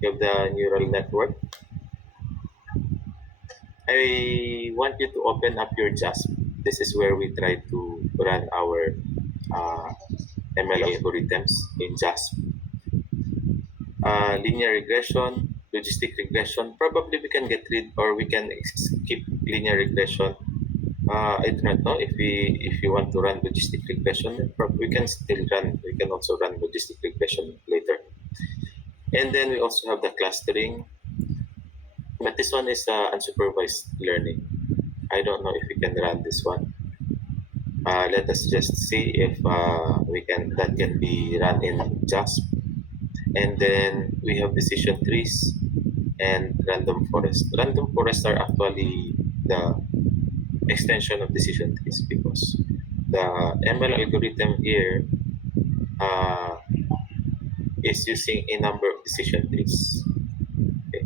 You have the neural network. I want you to open up your JASP. This is where we try to run our uh, ML algorithms in JASP. Linear regression, logistic regression. Probably we can get rid or we can skip linear regression. I do not know if you want to run logistic regression, we can still run. We can also run logistic regression later. And then we also have the clustering, but this one is unsupervised learning. I don't know if we can run this one. Let us just see if we can that can be run in JASP. And then we have decision trees and random forest. Random forests are actually the extension of decision trees because the ML algorithm here uh, is using a number of decision trees. Okay.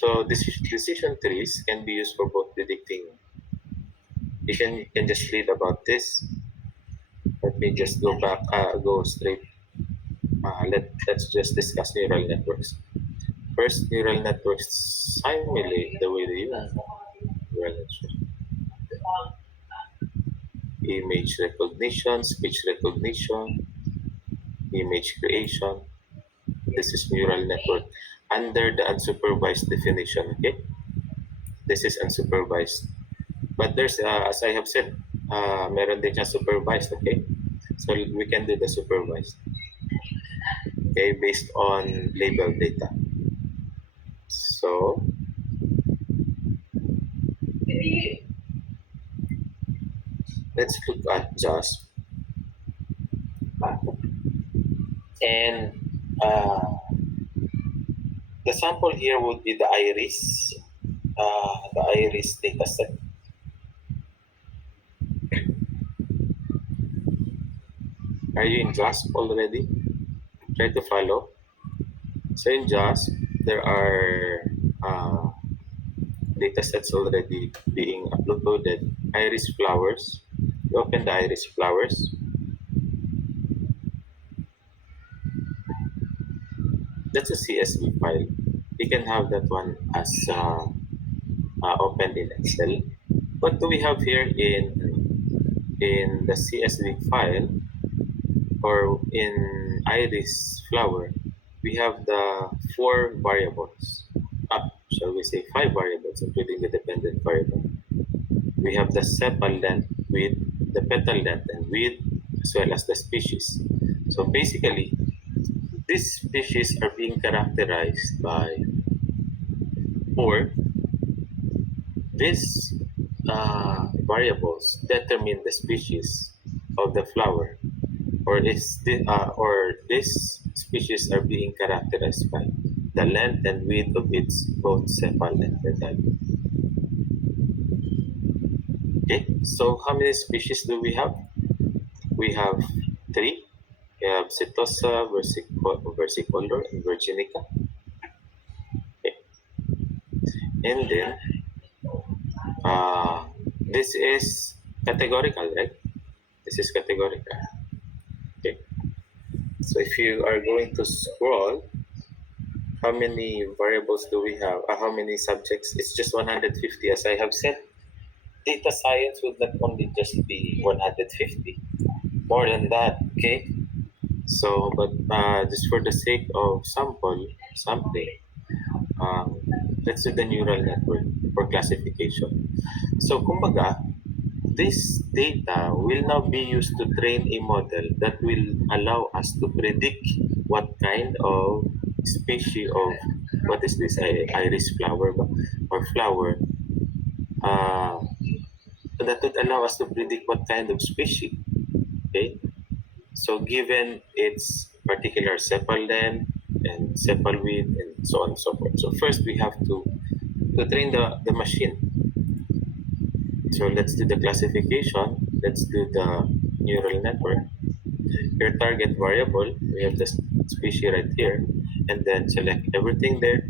So decision trees can be used for both predicting. You can just read about this. Let me just go straight. Let's just discuss neural networks. First, neural networks simulate the way they use neural networks. Image recognition, speech recognition, image creation. This is neural network under the unsupervised definition. Okay, this is unsupervised. But there's, as I have said, meron din siya supervised. Okay, so we can do the supervised. Okay, based on label data. So let's look at JASP. And the sample here would be the iris dataset. Are you in JASP already? Try to follow. So in JASP, there are datasets already being uploaded. Iris flowers. You open the iris flowers. That's a CSV file. You can have that one as opened in Excel. What do we have here in the CSV file or in iris flower? We have the 4 variables. Shall we say 5 variables, including the dependent variable. We have the sepal length, width, the petal length, and width, as well as the species. So basically, these species are being characterized by, or these variables determine the species of the flower, or these species are being characterized by the length and width of its both sepal and petal. Okay, so how many species do we have? We have 3. We have Setosa, versicolor, and virginica. Okay. And then this is categorical, right? This is categorical. Okay. So if you are going to scroll, how many variables do we have? How many subjects? It's just 150, as I have said. Data science would not only just be 150, more than that. Okay. So, but just for the sake of sampling, um, let's do the neural network for classification. So, kumbaga, this data will now be used to train a model that will allow us to predict what kind of species of what is this iris flower or flower that would allow us to predict what kind of species. Okay, so given its particular sepal length and sepal width and so on and so forth. So first we have to train the machine. So let's do the classification. Let's do the neural network. Your target variable, we have the species right here, and then select everything there.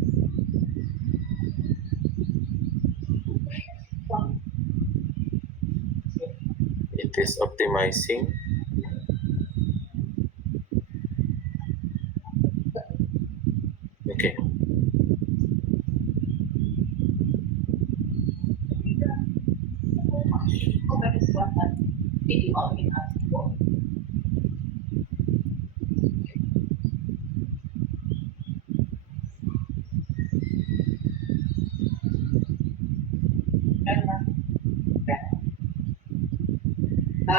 It is optimizing. Okay.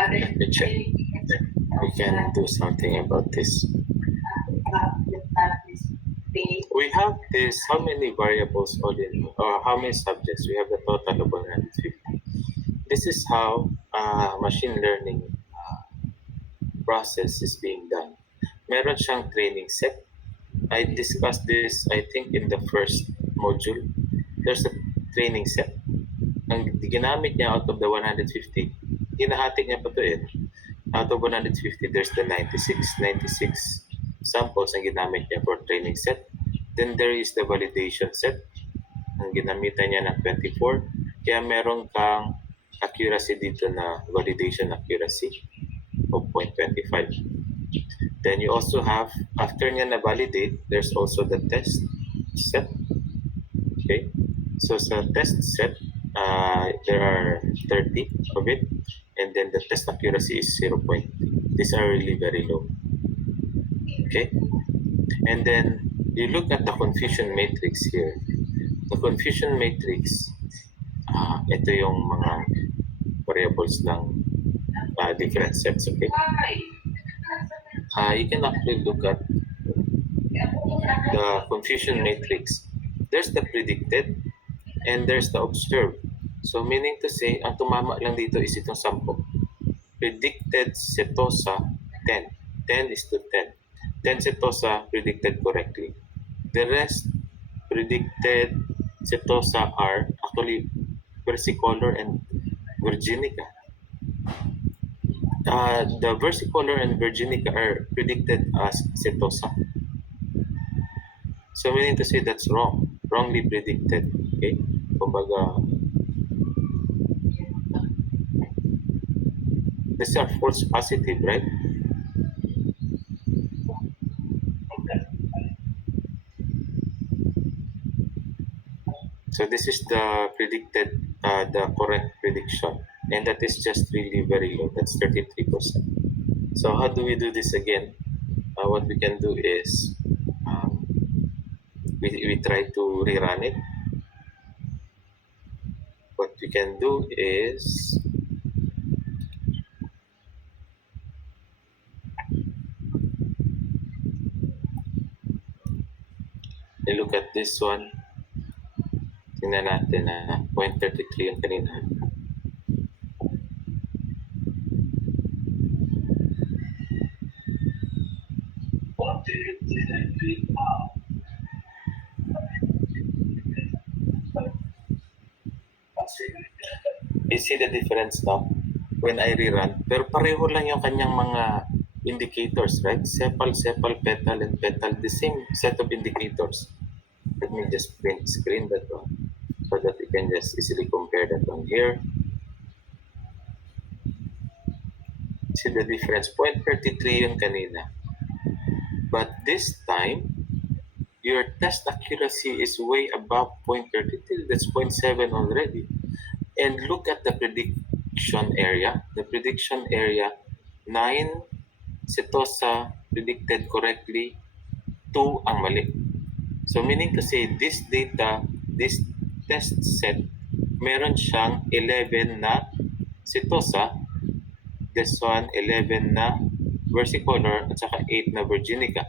Let me check. We can do something about this. We have this, how many variables all in, or how many subjects? We have a total of 150. This is how machine learning process is being done. Meron siyang training set. I discussed this, I think, in the first module. There's a training set. Ang ginamit niya out of the 150, hinahati niya pa to eh. Out of 150, there's the 96 samples ang ginamit niya for training set. Then there is the validation set. Ang ginamitan niya ng 24. Kaya meron kang accuracy dito na validation accuracy of 0.25. Then you also have, after niya na-validate, there's also the test set. Okay? So sa test set, there are 30 of it. And then the test accuracy is 0. These are really very low. Okay? And then you look at the confusion matrix here. The confusion matrix, ito yung mga variables ng different sets. Okay? You can actually look at the confusion matrix. There's the predicted and there's the observed. So meaning to say, ang tumama lang dito is itong 10. Predicted setosa 10. 10 is to 10. 10 setosa predicted correctly. The rest predicted setosa are actually versicolor and virginica. The versicolor and virginica are predicted as setosa. So meaning to say that's wrong. Wrongly predicted. Okay? Kumbaga, these are false positive, right? So this is the predicted, the correct prediction. And that is just really very low. That's 33%. So how do we do this again? What we can do is, we try to rerun it. What we can do is, look at this one. Tingnan natin na 0.33 yung kanina. You see the difference now when I rerun? Pero pareho lang yung kanyang mga indicators, right? Sepal, petal, and petal. The same set of indicators. Let me just print screen that one so that you can just easily compare that one here. See the difference? 0.33 yung kanina. But this time, your test accuracy is way above 0.33. That's 0.7 already. And look at the prediction area. The prediction area, 9 setosa predicted correctly, 2 ang mali. So meaning to say, this data, this test set, meron siyang 11 na setosa, this one 11 na versicolor, at saka 8 na virginica.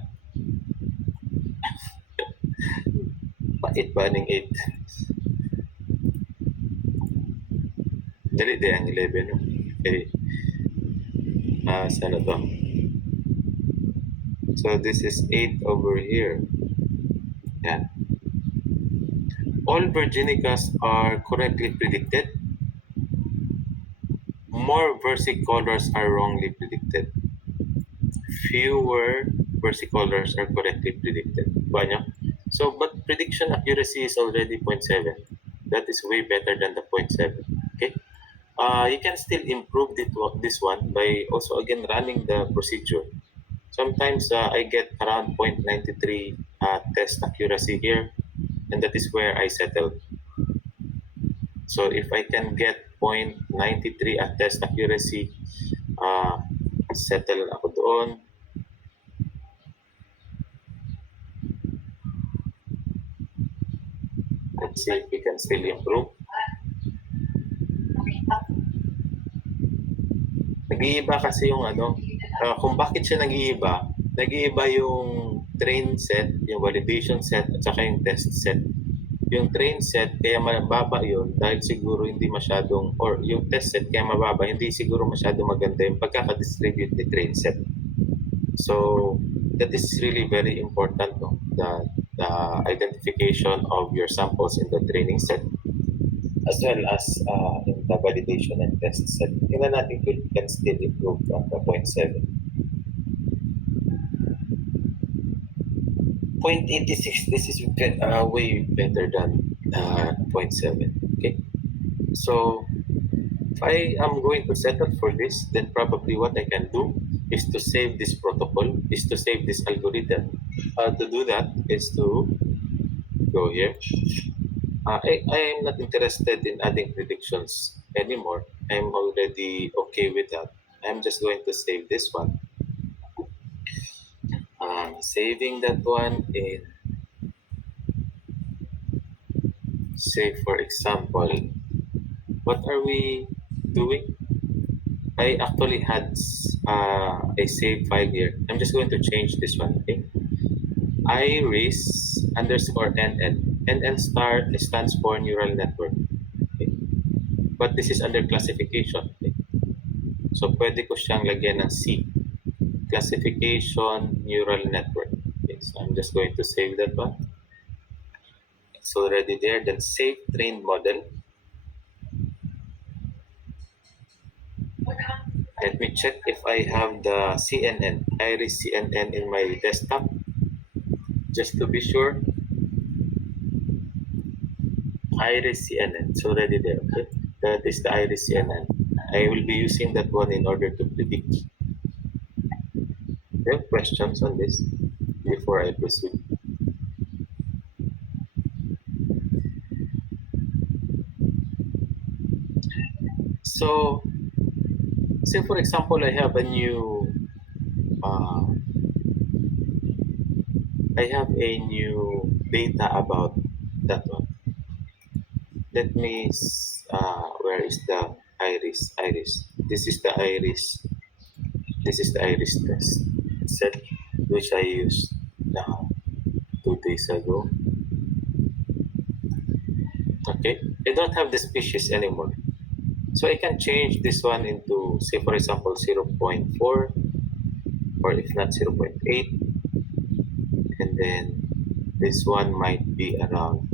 Pait ba ng 8? Dali din ang 11. Okay. Sana to? So this is 8 over here. Yan. All virginicas are correctly predicted. More versicolors are wrongly predicted. Fewer versicolors are correctly predicted. Ba? So, but prediction accuracy is already 0.7. That is way better than the 0.7. Okay? You can still improve this one by also again running the procedure. Sometimes I get around 0.93 test accuracy here, and that is where I settled. So if I can get 0.93 at test accuracy, uh, settle ako doon. Let's see if we can still improve. Nag-iiba kasi yung kung bakit siya nag-iiba yung train set, yung validation set, at saka yung test set. Yung train set, kaya mababa yun dahil siguro hindi masyadong, or yung test set, kaya mababa, hindi siguro masyadong maganda yung pagkakadistribute ni train set. So, that is really very important, no? The identification of your samples in the training set, as well as in the validation and test set. Tingnan natin kung we can still improve from the 0.7. 0.86, this is way better than 0.7. Okay, so if I am going to settle for this, then probably what I can do is to save this protocol, is to save this algorithm. To do that is to go here. I am not interested in adding predictions anymore. I'm already okay with that. I'm just going to save this one. Saving that one in, say for example, what are we doing? I actually had a save file here. I'm just going to change this one. Okay, iris underscore nn. Nn stands for neural network. Okay? But this is under classification. Okay? So pwede ko siyang lagyan ng C. Classification neural network. Okay, so I'm just going to save that one. It's already there. Then save trained model. Let me check if I have the CNN, Iris CNN in my desktop, just to be sure. Iris CNN, it's already there. Okay, that is the Iris CNN. I will be using that one in order to predict. Do you have questions on this before I proceed? So, say for example, I have a new data about that one. Let me, where is the iris? This is the iris. This is the iris test set, which I used now 2 days ago. Okay, I don't have the species anymore. So I can change this one into, say for example, 0.4, or if not 0.8. And then this one might be around,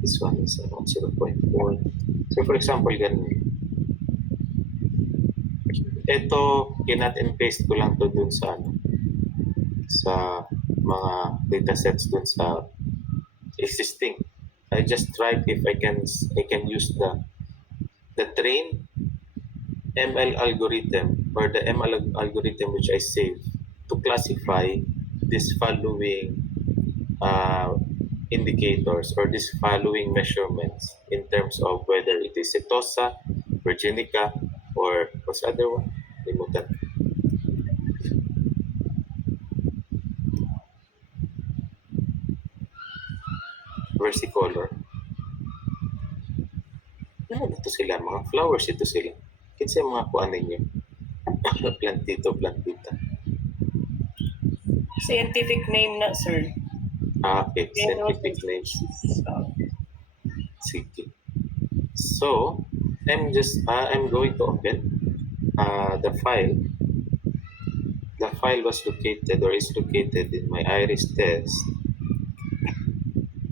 this one is around 0.4. So for example, ganun. Ito, kinat and paste ko lang to dun sa mga datasets dun sa existing. I just tried if I can use the train ML algorithm, or the ML algorithm which I saved, to classify this following indicators, or these following measurements, in terms of whether it is Setosa, Virginica, or what's the other one? Limutan. Versicolor. Ano ito sila? Mga flowers ito sila. Kinsa yung mga kuan ninyo? Plantita. Scientific name na, sir. Okay, scientific names. Sige. So, I'm going to open the file. The file was located, or is located, in my iris test.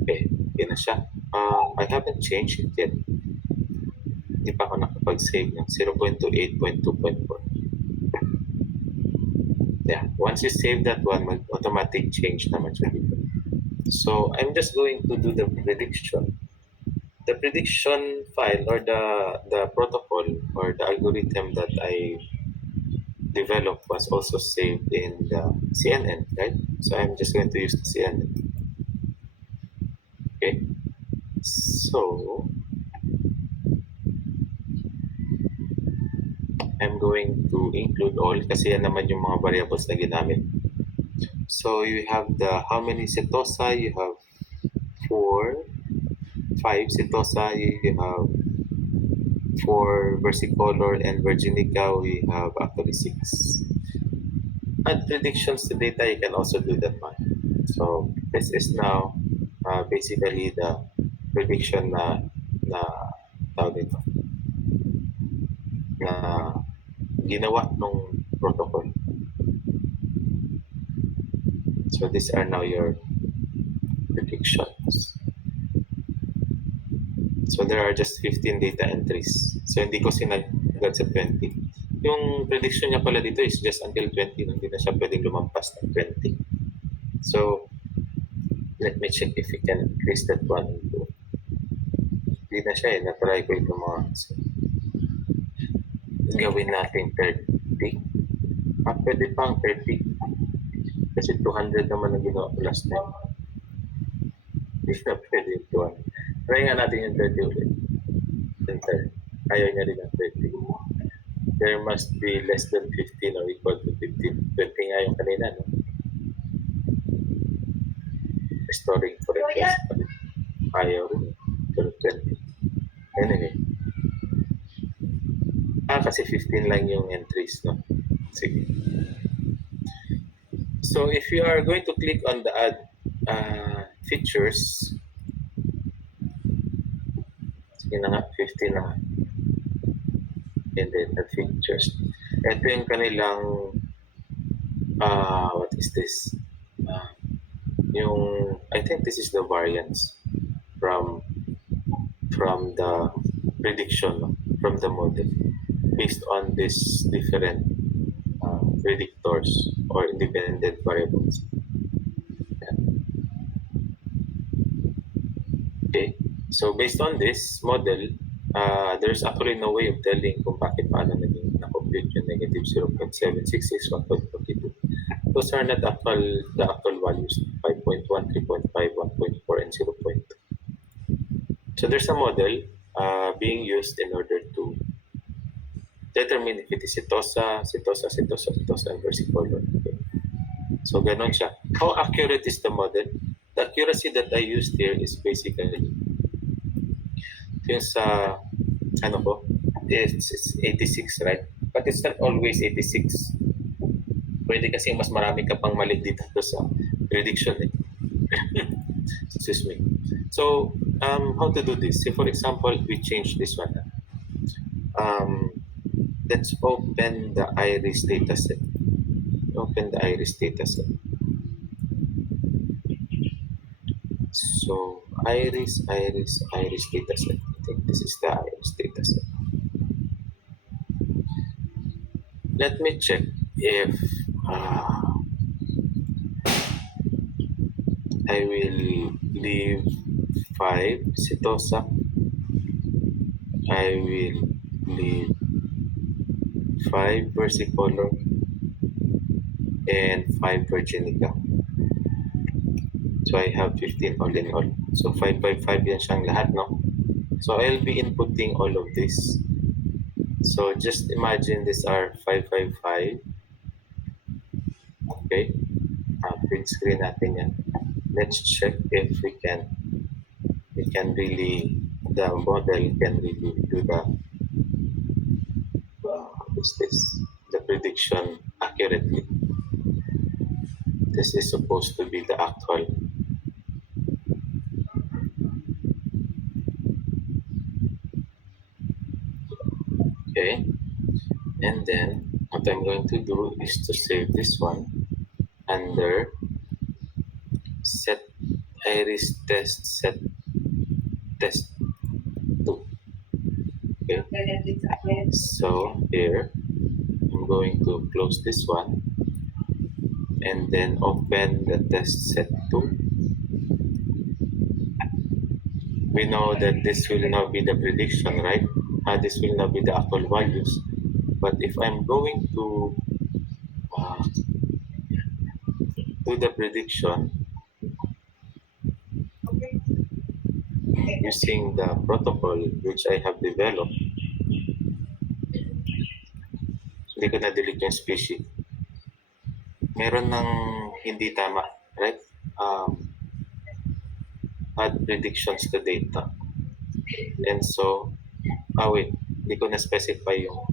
Okay, yun na siya. I haven't changed it yet. Hindi pa ako nakapag-save ng 0.28.2.4. Yeah, once you save that one, mag-automatic change naman siya dito. So, I'm just going to do the prediction. The prediction file, or the protocol, or the algorithm that I developed was also saved in the CNN, right? So I'm just going to use the CNN. Okay. So I'm going to include all kasi yan naman yung mga variables na ginamit. So you have the how many setosa, you have 4, 5 setosa, you have 4 versicolor, and virginica we have actually 6. Add predictions to data, you can also do that one. So this is now basically the prediction na tawag dito, na ginawa nung protocol. So these are now your predictions. So there are just 15 data entries. So hindi ko sinagad sa 20. Yung prediction niya pala dito is just until 20. Hindi na siya pwedeng lumampas ng 20. So let me check if we can increase that one into. Hindi na siya eh. Na-try ko ito mga. So, gawin natin 30. Pwede pang 30. Kasi 200 naman ang ginawa ko last time. Hindi na pwede yung 200. Try nga natin yung 30 ulit. Enter. Ayaw niya rin ng 30. There must be less than 15 or equal to 15. 20 nga yung kanina, no? Restoring correctness. Ayaw rin. Pero 20. Anyway. Kasi 15 lang yung entries, no? Sige. So if you are going to click on the add features, sige na nga, 15 na nga. And then the features. Ito yung kanilang, what is this? I think this is the variance from the prediction, no? From the model, based on these different predictors or independent variables. Okay, so based on this model, there's actually no way of telling kung bakit paano naging na-compute yung negative 0.766, 1.42. Those are not the actual values, 5.1, 3.5, 1.4, and 0.2. So there's a model being used in order to determine if it is setosa, and versicolor. Okay. So ganon siya. How accurate is the model? The accuracy that I used here is basically yung sa it's 86, right? But it's not always 86. Pwede kasi mas marami ka pang mali dito sa prediction eh. Excuse me. So how to do this? Say for example, we change this one. Let's open the iris dataset. Open the iris dataset. So iris dataset. I think this is the iris dataset. Let me check if I will leave 5 setosa. I will leave 5 versicolor and 5 virginica. So I have 15 all in all. So 5 by 5 yan siyang lahat, no? So I'll be inputting all of this. So just imagine these are 555. Okay. Print screen natin yan. Let's check if we can really, the model can really do the the prediction accurately. This is supposed to be the actual. Okay, and then what I'm going to do is to save this one under set iris test set test 2. Okay, so here I'm going to close this one and then open the test set 2. We know that this will now be the prediction, right? This will now be the actual values. But if I'm going to do the prediction using the protocol which I have developed. Hindi ko na-delete yung species. Meron ng hindi tama, right? Add predictions to data. And so, wait, hindi ko na-specify yung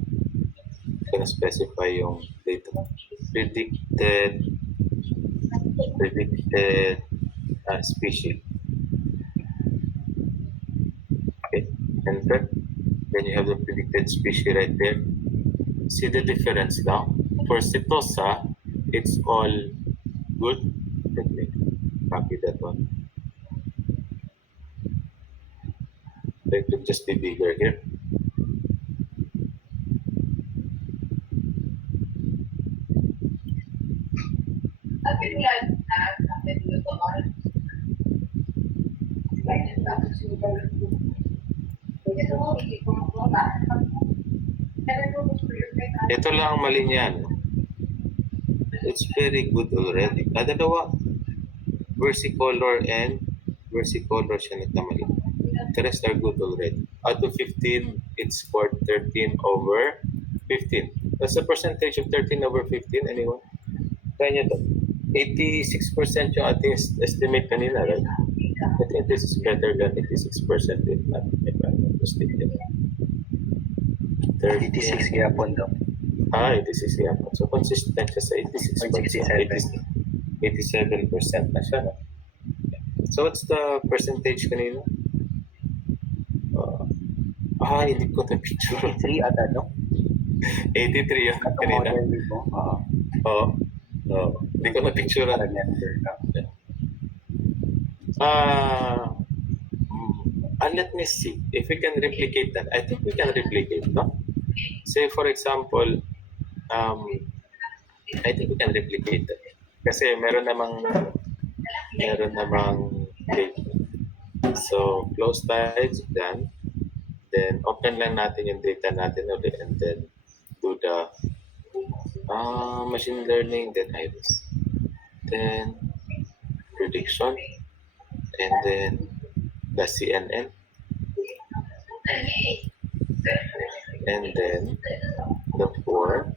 data. Predicted species. Okay, enter. Then you have the predicted species right there. See the difference now? For Setosa, it's all good. Let me copy that one. It will just be bigger here. Ito lang ang mali niyan. It's very good already. Dalawa. Versicolor and versicolor siya nagkamali. The rest are good already. Out of 15, it's scored 13 over 15. What's the percentage of 13 over 15? Anyone? Kaya niyo to. 86% yung ating estimate kanina, right? I think this is better than 86% if I'm not mistaken. 86 kaya po daw. 86 yan. So, consistent siya sa 86%. 87% na siya. No? So, what's the percentage kanina? Hindi ko na picture. 83 at ano? 83 yan kanina. Model mo? Oo. Hindi ko na picture. Remember ka. Let me see if we can replicate that. I think we can replicate, no? Say, for example, I think we can replicate that. Kasi meron namang data. So, close tides, done. Then, open lang natin yung data natin ulit and then do the machine learning, then iris. Then, prediction, and then the CNN. And then, the 4.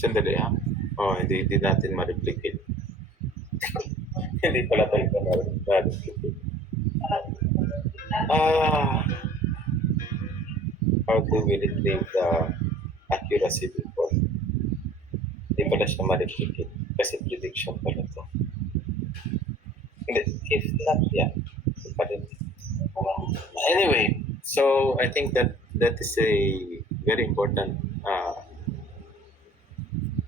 Sandali ha. Hindi natin ma-replicate. Hindi pala tayo ma-replicate. How do we retrieve the accuracy before? Hindi pala siya ma-replicate kasi prediction pala ito. If not, yeah. Anyway, so I think that is a very important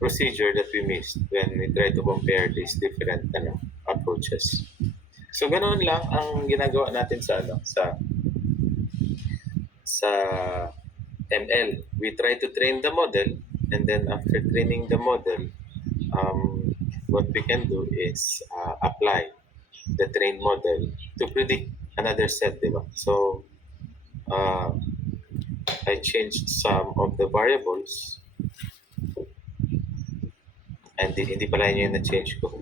procedure that we missed when we try to compare these different approaches. So ganoon lang ang ginagawa natin sa ML. We try to train the model, and then after training the model, what we can do is apply the trained model to predict another set, diba? So I changed some of the variables and hindi pala yun yung na-change ko.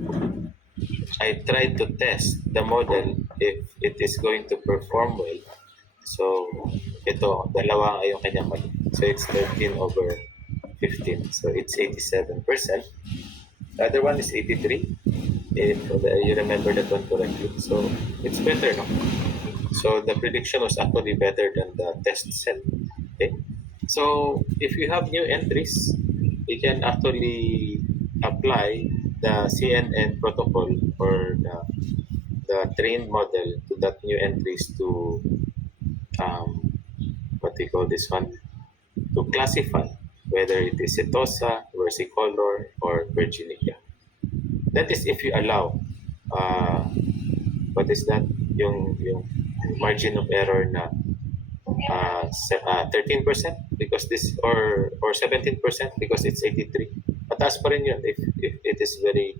I tried to test the model if it is going to perform well. So ito, dalawa yung kanyang mali. So it's 13 over 15. So it's 87%. The other one is 83. If you remember that one correctly. So it's better, no? So the prediction was actually better than the test set. Okay. So if you have new entries, you can actually apply the CNN protocol or the trained model to that new entries to what we call this one, to classify whether it is Setosa, versicolor, or Virginica. That is if you allow what is that, yung margin of error na 13% because this or 17% because it's 83. Mataas pa rin yun if it is very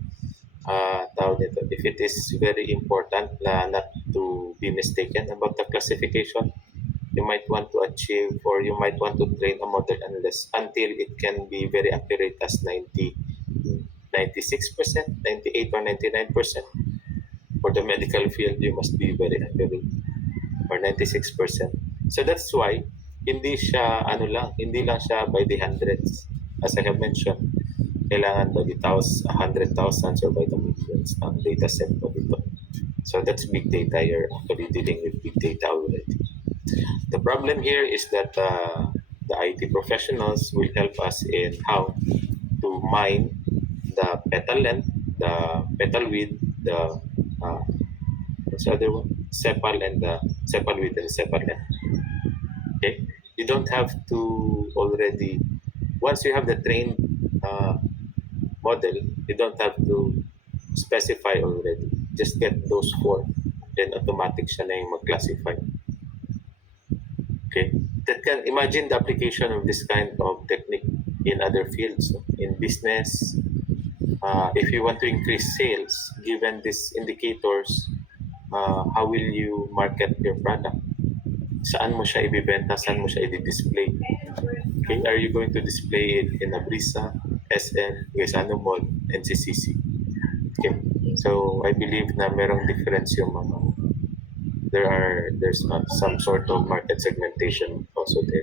if it is very important na not to be mistaken about the classification. you might want to achieve, or you might want to train a model until it can be very accurate as 96%, 98 or 99%. For the medical field, you must be very accurate, or 96%. So that's why hindi lang siya by the hundreds. As I have mentioned, kailangan by the hundred thousands or by the millions ng data set mo dito. So that's big data. You're actually dealing with big data already. The problem here is that the IT professionals will help us in how to mine the petal length, the petal width, the what's the other one? Sepal and the sepal width and sepal length. Okay, you don't have to already. Once you have the trained model, you don't have to specify already. Just get those four, then automatic siya na yung mag-classify. Okay, that can imagine the application of this kind of technique in other fields, no? In business. If you want to increase sales, given these indicators, how will you market your product? Saan mo siya ibibenta? Saan mo siya i-display? Okay, are you going to display it in Abrisa, SN, Gaisano Mall, NCCC? Okay, so I believe na merong difference yung mga there's some sort of market segmentation also there.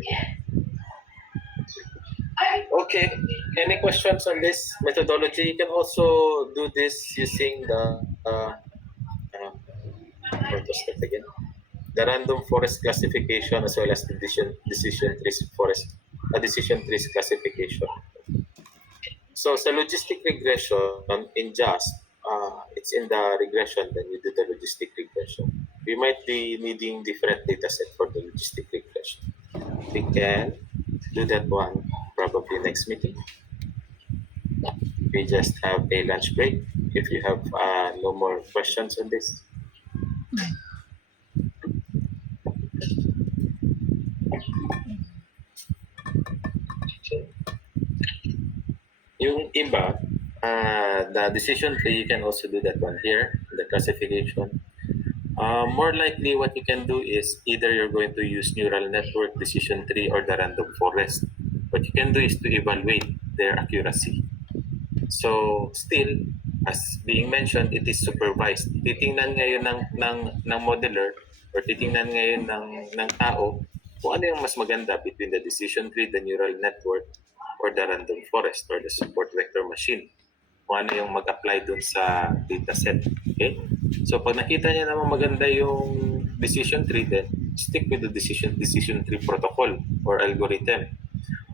Okay, any questions on this methodology? You can also do this using the what was that again? The random forest classification as well as the decision trees classification. So sa logistic regression in JASP, it's in the regression, then you do the logistic regression. We might be needing different data set for the logistic regression. We can do that one probably next meeting. We just have a lunch break. If you have no more questions on this. Yung iba, the decision tree, you can also do that one here, the classification. More likely, what you can do is either you're going to use neural network, decision tree, or the random forest. What you can do is to evaluate their accuracy. So, still, as being mentioned, it is supervised. Titingnan ngayon ng modeler or titingnan ngayon ng tao kung ano yung mas maganda between the decision tree, the neural network, or the random forest or the support vector machine. Kung ano yung mag-apply dun sa dataset. Okay? So pag nakita niya naman maganda yung decision tree, then stick with the decision tree protocol or algorithm.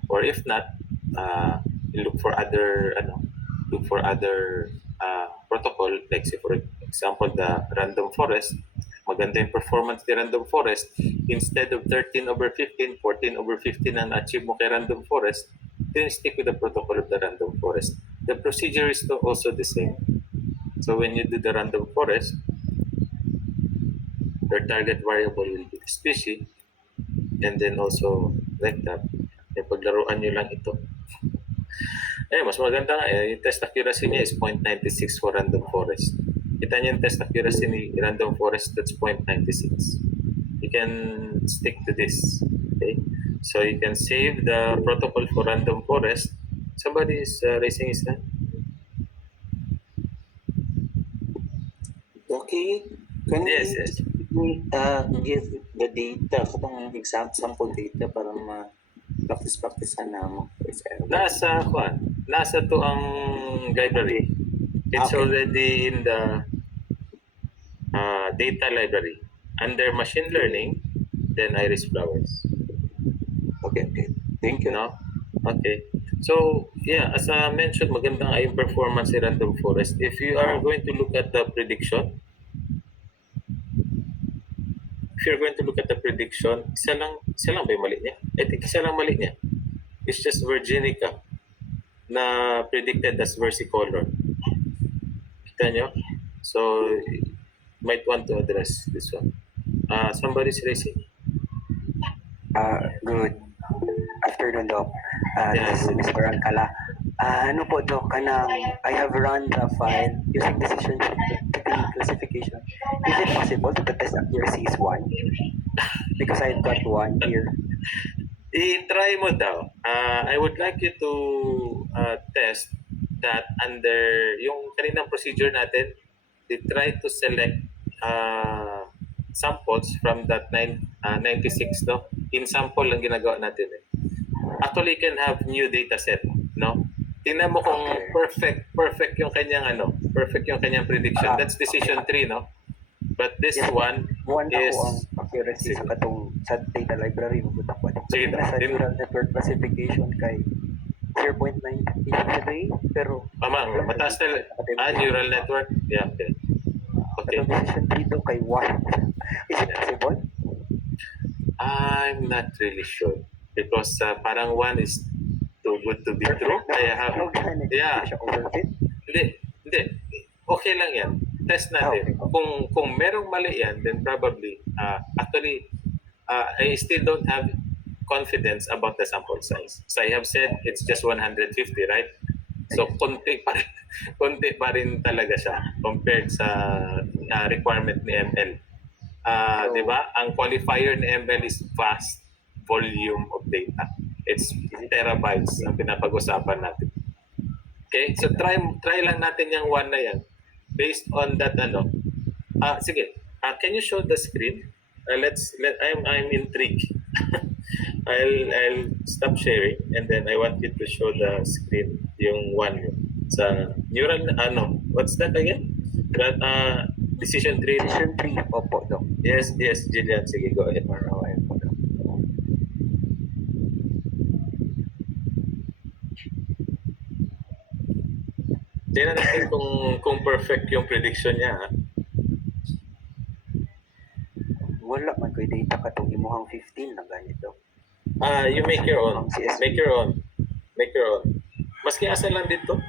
Or if not, look for other protocol, like say for example the random forest. Maganda yung performance ni random forest. Instead of 13/15, 14/15 ang achieve mo kay random forest, then stick with the protocol of the random forest. The procedure is also the same. So when you do the random forest, your target variable will be the species, and then also like that. Paglaruan nyo lang ito. Mas maganda nga yung test accuracy niya is 0.96 for random forest. Kita niyo yung test accuracy ni random forest, that's 0.96. You can stick to this. Okay? So you can save the protocol for random forest. Somebody is raising his hand. Okay. Can Yes, you yes. give the data, katong sample data para ma-practice-practicean na mo? Nasa to ang library. It's Okay. already in the data library. Under machine learning, then Iris Flowers. Okay. Thank you. No? Okay. So, yeah, as I mentioned, maganda nga yung performance ni random forest. If you are going to look at the prediction, isa lang ba yung mali niya? I think isa lang mali niya. It's just Virginica na predicted as versicolor. Kita nyo? So, might want to address this one. Somebody's raising. Good afternoon, Doc. Yes. This is Mr. Alcala. Ano po, Doc, I have run the file using decision tree genetically classification, is it possible to the test accuracy is 1? Because I've got 1 here. I-try mo daw. I would like you to test that under yung kaninang procedure natin. Try to select samples from that 96, no? In sample lang ginagawa natin eh. Actually, you can have new data set, no? Tingnan mo kung Okay. perfect yung kanyang prediction. That's decision 3, no? But this Yes. one 1 na is ko ang accuracy sige. sa katong sa data library mo butak ko. Sige, Sa din- neural network classification kay 0.9 pero mataas na neural network. Yeah, okay. Okay. Katong decision 3 daw kay 1. Is it possible? I'm not really sure because parang one is too good to be true. Kaya No, ganun. yeah. Hindi siya overfit. Hindi. Okay lang yan. Test natin. Okay. Kung merong mali yan, then probably, actually, I still don't have confidence about the sample size. So I have said it's just 150, right? So konti pa rin talaga siya compared sa requirement ni ML. So, 'Di ba? Ang qualifier ni ML is vast volume of data. It's terabytes ang pinapag-usapan natin. Okay? So try lang natin yung one na yan based on that ano. Sige. Can you show the screen? I'm intrigued. I'll stop sharing and then I want you to show the screen yung one sa neural what's that again? That decision tree. decision 3, opo, Doc. Yes, Jillian. Sige, go ahead. Tingnan natin kung perfect yung prediction niya. Ha? Wala man ko'y data katong imuhang 15 na ganito. You make your own. Make your own. Maski asa lang dito.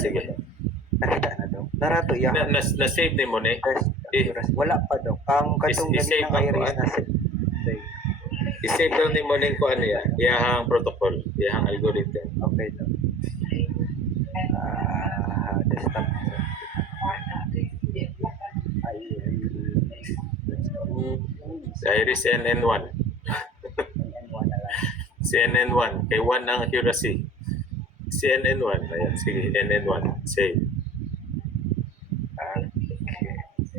Sige. Nakita na daw. Narato iya. Na-save ni mo ni. Wala pa daw. Ang katong I-save ganito ako, iris na save. I-save lang ni mo ni ko ano ya. Iyahang protocol. Iyahang algorithm. Okay daw. Desktop. Iris NN1. Si NN1. Kay 1 ang accuracy. Si NN1. Ayan, sige. NN1. Save.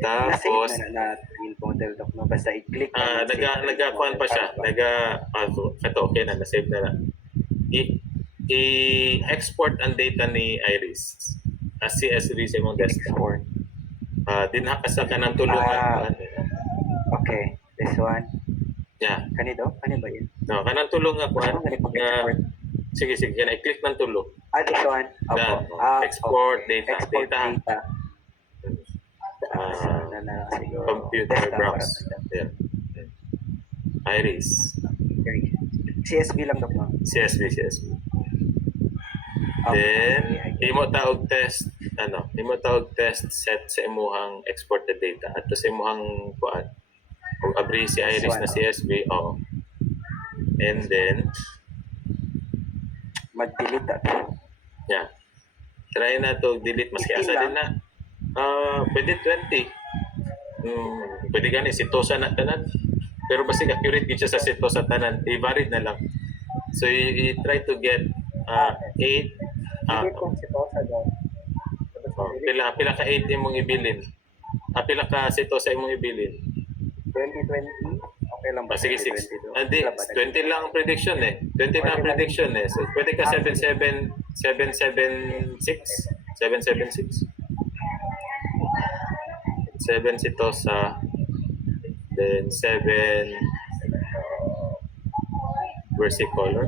Tapos, na green model doc no basta i-click nagakuan pa siya. Ito, okay na. Na-save na lang. I-export ang data ni Iris as CSV sa imong desktop. Dinha ka sa kanang tulungan. Okay, this one. Yeah. Kanito? Ano ba yun? No, kanang tulong nga kuan. Export. Sige, can I click ng tulong? This one. Yan. Opo. Export data. Export data. Siguro. Computer Desktop, browse. parang Yan. Iris. CSV lang doc no? CSV. Then, imo taog test set sa imuhang exported data at sa imuhang kuan. Kung abri si Iris na CSV, and then mag-delete that. yeah. Try na to delete maski asa din na. Pwede 20. Pwede gani sitosa na tanan. Pero basta accurate gid siya sa sitosa tanan, i-valid na lang. So you try to get 8 Kung sitosa daw. pila ka 8 imong ibilin. Pila ka sitosa imong ibilin. 2020, okay lang ba? Sige, 6. 2022? Hindi, 20 lang ang prediction eh. 20 lang ang prediction eh. So, pwede ka 776. 776. 7 sitosa. Then 7 versicolor.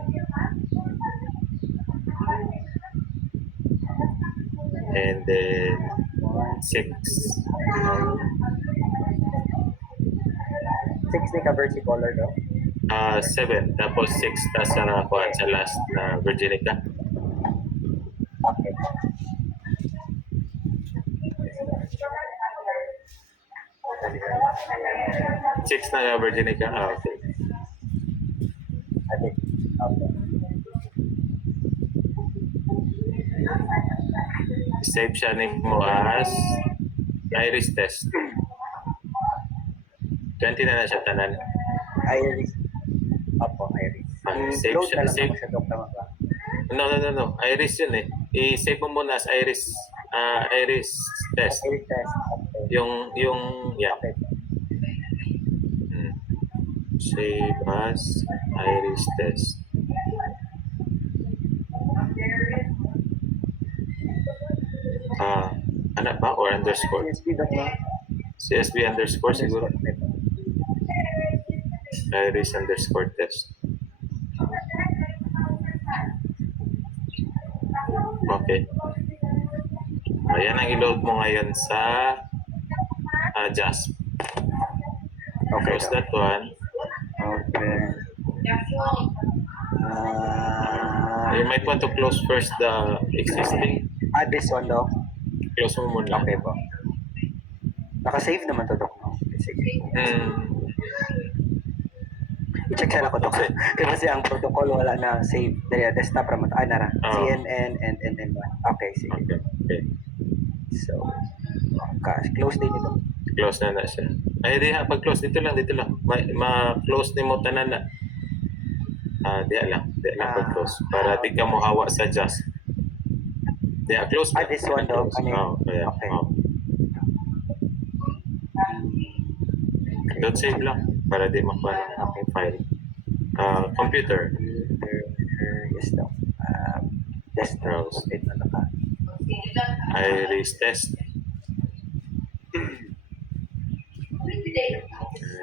And then 6. 6 ni ka versicolor daw. 7. Tapos 6 ta sa last na Virginica. Okay. Six na Virginica. Okay. Okay. save siya ni mo as iris test. 20 na siya tanan. Iris. Opo, Iris. Save I-load siya. na lang Save. ako siya, Dok. Tama ba? No. Iris yun eh. I-save mo muna as iris test. Iris test. Okay. Yung, yeah. Okay. Save as iris test. Ano ba? Or underscore? CSV, Dok, no? CSV underscore siguro. Underscore. Iris underscore test. Okay. Ayan ang i-load mo ngayon sa JASP. Okay, Close Dok. that one. Okay. You might want to close first the existing. Add this one, Dok. Close mo muna. Okay po. Naka-save naman to, Dok, no? Sige. I-check sana ko, Dok. Kasi ang protocol wala na save. Dali, desktop raman. Nara. CNN and NN1. Okay, sige. Okay. So, close din ito. Close na siya. Ay, di ha. Pag-close, dito lang. Ma-close ni mo tanan na. Di lang pag-close. Para di ka mo hawa sa JASP. Di close na. This one, Dok. Kaya. Okay. Don't save lang. Para di makuha ng file. Computer. Yes, Dok. Desktop. Browse. Update na naka. Iris test.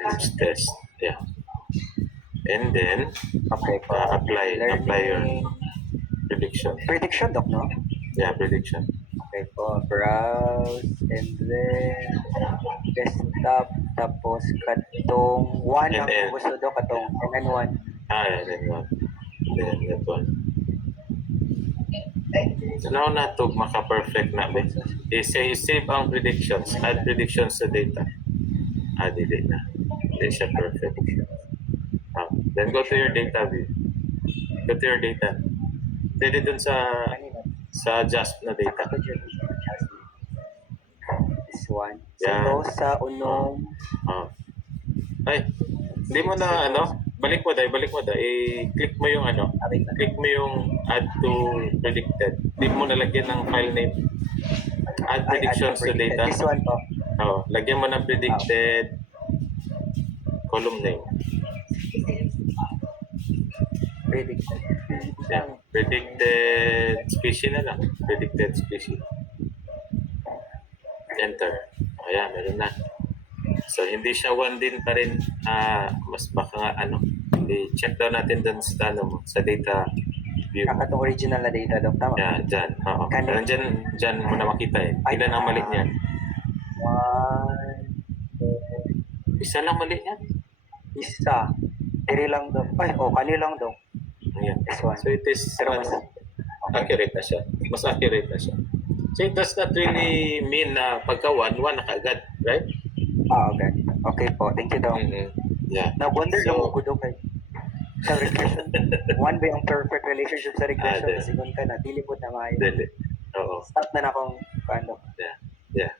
Iris test. Yeah. And then, Okay po. apply your prediction. Prediction, Dok, no? Yeah, prediction. Okay po. Browse. And then, desktop. Tapos, katong 1 ang NN. gusto, Dok. Katong NN1. Yeah, then one. Then that one. Now na to maka-perfect na ba? Save ang predictions. Add predictions sa data. Dili na. Hindi siya perfect. Then go to your data view. Go to your data. Dili dun sa JASP na data. Ako dyan. This one. So, Yeah. go sa unong. Ay, hindi mo na balik mo dahil. I-click mo yung click mo yung add to predicted. Hindi mo nalagyan ng file name. Add predictions to data. This one po. Lagyan mo ng predicted column name. Predicted. Yeah. Predicted species na lang. Predicted species. Enter. Ayan, meron na. So, hindi siya one din pa rin. Mas baka nga i-check daw natin dun sa sa data view. Kakatong original na data, Dok. Tama? Yeah, dyan. Oo. Kani- Pero dyan mo na makita eh. Ilan ang mali niyan? 1, Isa lang mali niyan. isa. Diri lang, Dok. Ay, kani lang, Dok. Ayan. This one. So, it is Pero mas, accurate na siya. Mas accurate na siya. So, it does not really mean na pagka 1 na kaagad, right? okay. Okay po. Thank you, Dok. Yeah. Nag-wonder lang So- ako, Dok, kay sa regression. One ba yung perfect relationship sa regression? Dili. Kasi kung ka na, dilipod na maayo. Dili. Oo. Stop na akong kano. Yeah.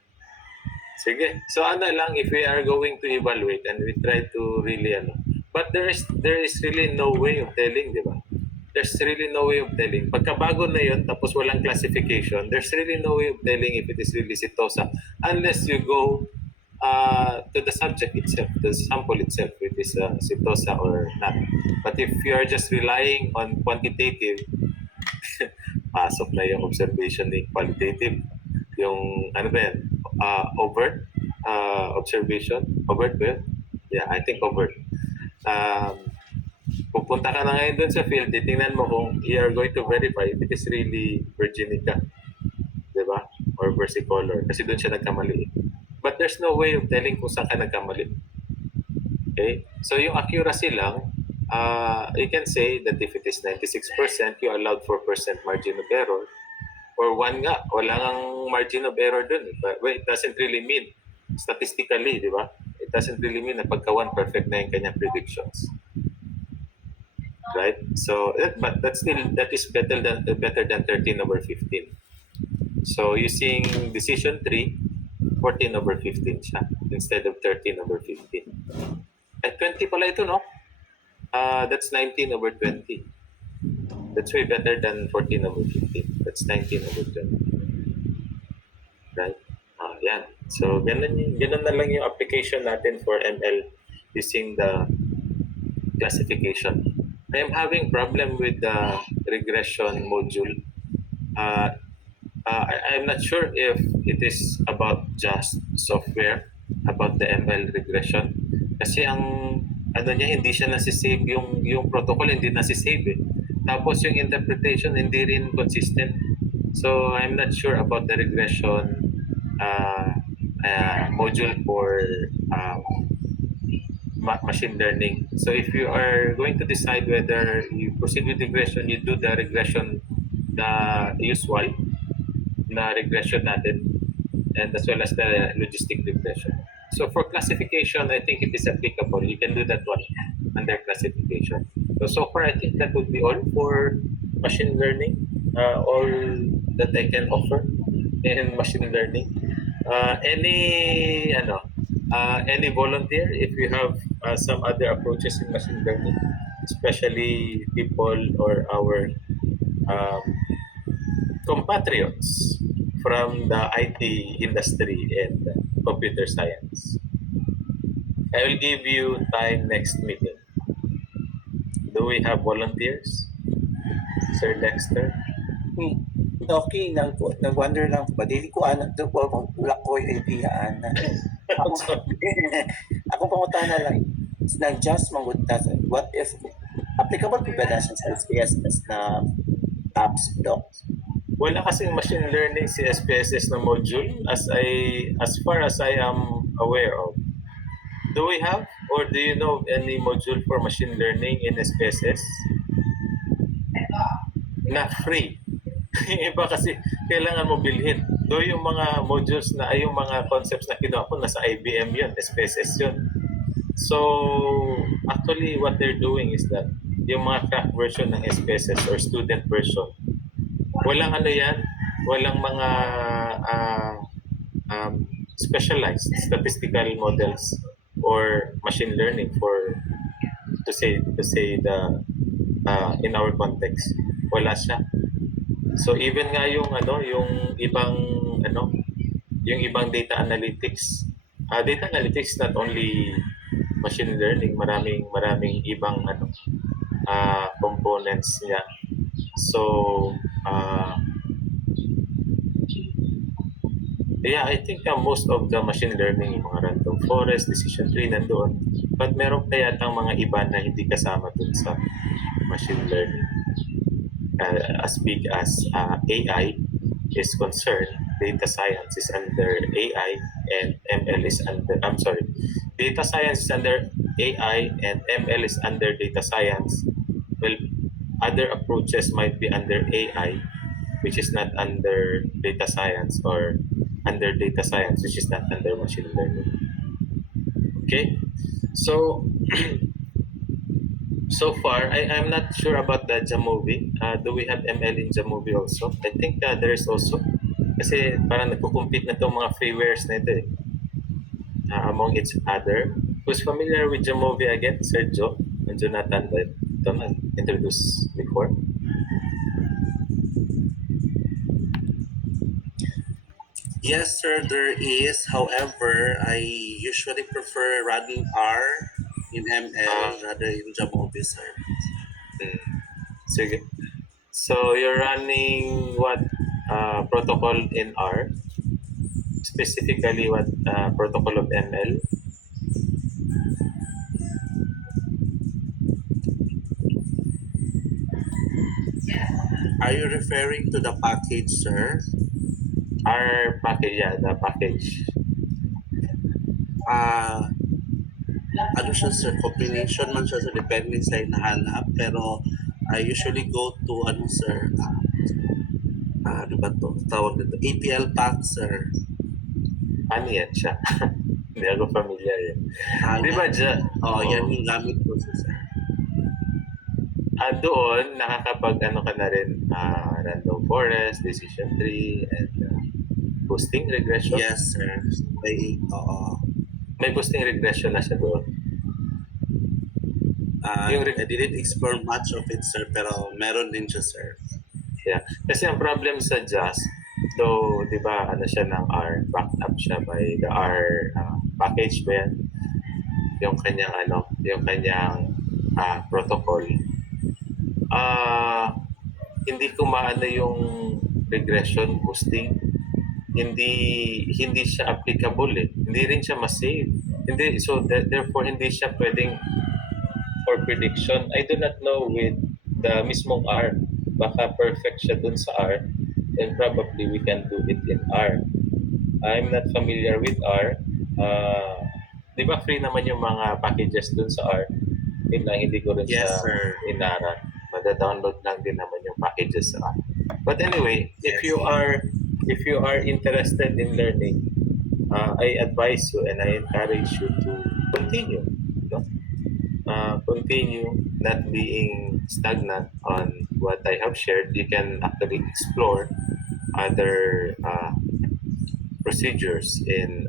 Sige. So lang if we are going to evaluate and we try to really but there is really no way of telling, di ba? There's really no way of telling. Pagkabago na yun, tapos walang classification, there's really no way of telling if it is really sitosa unless you go to the subject itself, the sample itself, if it is sitosa or not. But if you are just relying on quantitative, pasok na yung observation ni qualitative. Yung, overt observation. Overt ba yun? Yeah, I think overt. Pupunta ka na ngayon doon sa field, titingnan mo kung you are going to verify if it is really virginica. Diba? Or versicolor. Kasi doon siya nagkamali. But there's no way of telling kung saan ka nagkamali. Okay? So yung accuracy lang, you can say that if it is 96%, you allowed 4% margin of error. Or 1 nga, wala ngang margin of error dun. But it doesn't really mean, statistically, di ba? It doesn't really mean na pagka 1 perfect na yung kanyang predictions. Right? So, but that is better than 13/15. So using decision tree, 14 over 15 siya instead of 13 over 15. At 20 pala ito, no? That's 19 over 20. That's way better than 14 over 15. That's 19 over 20. Right? Yan. So, ganun na lang yung application natin for ML using the classification. I am having problem with the regression module. I'm not sure if it is about just software, about the ML regression. Kasi ang ano niya, hindi siya nasi-save, yung protocol hindi nasi-save eh. Tapos yung interpretation hindi rin consistent. So I'm not sure about the regression module for machine learning. So if you are going to decide whether you proceed with regression, you do the regression the usual na regression natin, and as well as the logistic regression. So for classification, I think it is applicable. You can do that one under classification. So far, I think that would be all for machine learning, all that I can offer in machine learning. Any volunteer if you have some other approaches in machine learning, especially people or our um, compatriots from the IT industry and computer science. I will give you time next meeting. Do we have volunteers? Sir Dexter? Okay, nag-wonder lang ba? Dili ko anak to ko wala ko yung idea na. Ako pangutan na lang. Nag-just mangunta sa what if applicable po ba na siya sa SPSS na apps docs? Wala kasing machine learning si SPSS na module as far as I am aware of. Do we have or do you know any module for machine learning in SPSS? Na free. Iba kasi kailangan mo bilhin. Do yung mga modules na ay yung mga concepts na kinuha ko nasa IBM yun, SPSS yun. So actually what they're doing is that yung mga crack version ng SPSS or student version, walang ano yan, walang mga specialized statistical models or machine learning for to say the in our context, wala siya. So even nga yung ibang data analytics, not only machine learning, maraming ibang components niya. So yeah, I think most of the machine learning, yung mga random forest, decision tree nandoon. But meron kaya tang mga iba na hindi kasama dun sa machine learning. As big as AI is concerned, data science is under AI and ML is under, data science is under AI and ML is under data science. Well, other approaches might be under AI, which is not under data science, or under data science, which is not under machine learning. Okay, so so far, I'm not sure about the Jamovi. Do we have ML in Jamovi also? I think there is also. Kasi parang nagko-compete na itong mga freewares na ito eh. Among its other. Who's familiar with Jamovi again? Sir Joe and Jonathan, but ito na, introduced before. Yes, sir, there is. However, I usually prefer running R in ML rather in Jamovi, sir. Sige. So you're running what protocol in R? Specifically, what protocol of ML? Are you referring to the package, sir? R package, yeah, the package. Ano siya, sir? Combination man siya, so depending sa hinahanap. Pero I usually go to, sir? Ano ba to? Tawag nito. APL pack, sir. Ano yan siya? Hindi ako familiar eh. Di ba dyan? Yan yung gamit ko, sir. Doon, nakakapag ano ka na rin, random forest, decision tree, and boosting regression. Yes, sir. Oo. May boosting regression na siya doon. Yung I didn't explore much of it, sir, pero meron din siya, sir. Yeah. Kasi ang problem sa JAS, though, di ba, ano siya ng R, backed up siya by the R package ba yan? Yung kanyang protocol. Hindi ko maano yung regression boosting. Hindi siya applicable eh. Hindi rin siya ma-save. Hindi, so therefore, hindi siya pwedeng for prediction. I do not know with the mismong R. Baka perfect siya dun sa R, then probably we can do it in R. I'm not familiar with R. Di ba free naman yung mga packages dun sa R? Yun lang, hindi ko rin Yes, siya sir. inara. Mada-download lang din naman yung packages sa R. But anyway, if Yes. you are interested in learning, I advise you and I encourage you to continue. No? Continue not being stagnant on what I have shared. You can actually explore other procedures in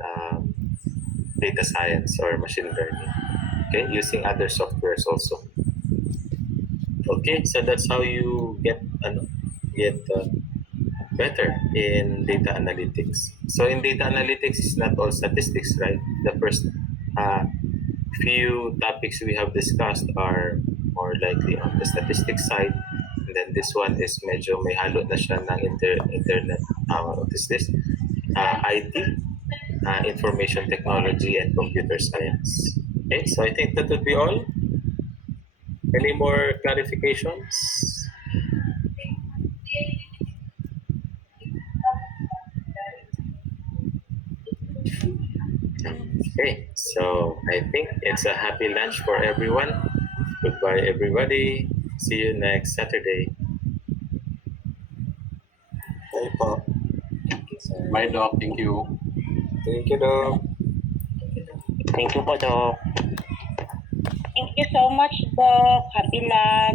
data science or machine learning. Okay, using other softwares also. Okay, so that's how you get better in data analytics. So in data analytics, it's not all statistics, right? The first few topics we have discussed are more likely on the statistics side. And then this one is medyo may halo na siya ng internet, what is this? IT, information technology, and computer science. Okay, so I think that would be all. Any more clarifications? Okay, so I think it's a happy lunch for everyone. Goodbye, everybody. See you next Saturday. Okay po. Bye, Doc. Thank you. Thank you, Doc. Thank you po, Doc. Thank you so much, Doc. Happy lunch.